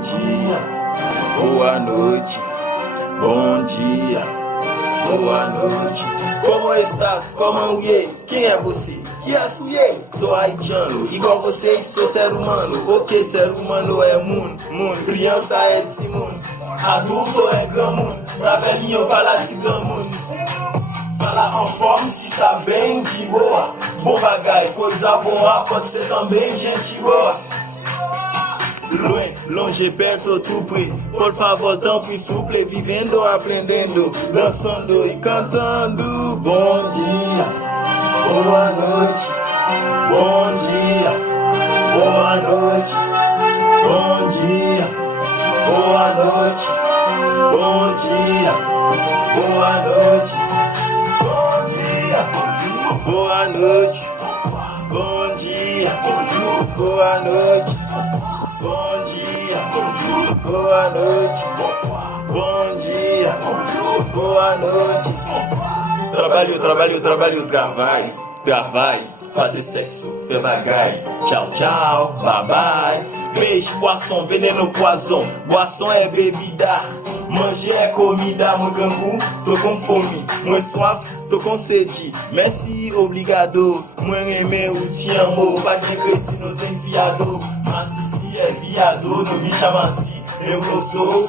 dia, boa noite, bom dia, boa noite. Como estás? Como é? Quem é você? Que é suye? Sou haitiano, igual vocês, sou ser humano. Ok, ser humano é mundo, criança é desse mundo, adulto é gamundo, pra velhinho fala de gamundo. Fala en forma se tá bem de boa, bom bagaio, coisa boa, pode ser também gente boa. Longe, perto, tupi, por favor, tampo e suple, vivendo, aprendendo, dançando e cantando. Bom dia, boa noite, bom dia, boa noite, bom dia, boa noite, bom dia, boa noite, bom dia, boa noite, bom dia, boa noite. Bom dia, boa noite, bom dia, boa noite. Trabalho, travail, fazer sexo, faire bagaille. Tchau, bye bye. Peixe, poisson, veneno, poison. Boisson é bebida, manger é comida. Moi gangu, tô com fome, moi soif, tô com sede. Merci, obrigado, moi aimé ou te amo. Pas de cretino, tem fiado. Mas se é viado, não me chama assim. Eu sou.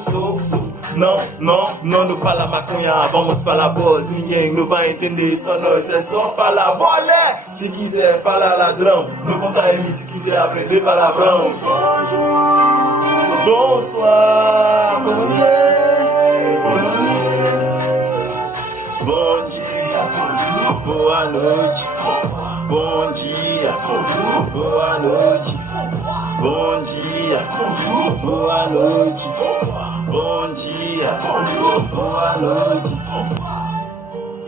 Não fala maconha, vamos falar voz. Ninguém não vai entender, só nós é só falar volé. Se quiser falar ladrão, não conta M se quiser aprender palavrão. Bonjour, bonsoir, como bom dia, boa noite, bom dia, boa noite, bom dia, boa noite, bom dia, boa noite.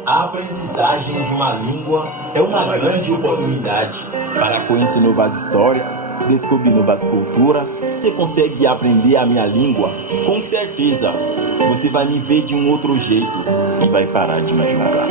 A aprendizagem de uma língua é uma grande oportunidade para conhecer novas histórias, descobrir novas culturas. Você consegue aprender a minha língua? Com certeza, você vai me ver de um outro jeito e vai parar de me julgar.